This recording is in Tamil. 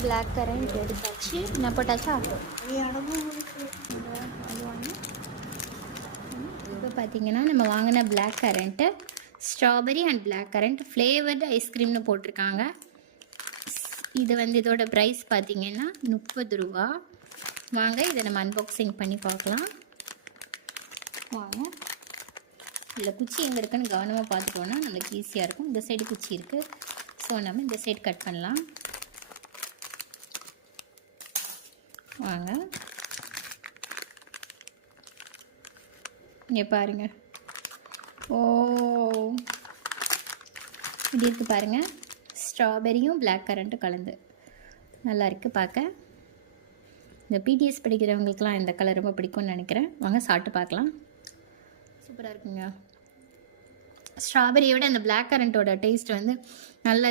பிளாக் கரண்ட் எடுத்தாச்சு. என்ன போட்டாச்சா? இப்போ பார்த்தீங்கன்னா நம்ம வாங்கின black currant strawberry and black currant flavoured ஐஸ்கிரீம்னு போட்டிருக்காங்க. இது வந்து இதோட ப்ரைஸ் பார்த்தீங்கன்னா 30 ரூபா. வாங்க இதை நம்ம அன்பாக்சிங் பண்ணி பார்க்கலாம். வாங்க. இதில் குச்சி எங்கே இருக்குன்னு கவனமாக பார்த்துட்டோன்னா நம்மளுக்கு ஈஸியாக இருக்கும். இந்த சைடு குச்சி இருக்குது. ஸோ நம்ம இந்த சைடு கட் பண்ணலாம். வாங்க இங்கே பாருங்கள். ஓ, இப்படி இருக்குது பாருங்கள். ஸ்ட்ராபெரியும் பிளாக் கரண்ட்டும் கலந்து நல்லா இருக்குது பார்க்க. இந்த பிடிஎஸ் படிக்கிறவங்களுக்குலாம் இந்த கலர் ரொம்ப பிடிக்கும்னு நினைக்கிறேன். வாங்க சாப்பிட்டு பார்க்கலாம். சூப்பராக இருக்குங்க. ஸ்ட்ராபெரியை விட அந்த பிளாக் கரண்ட்டோட டேஸ்ட் வந்து நல்ல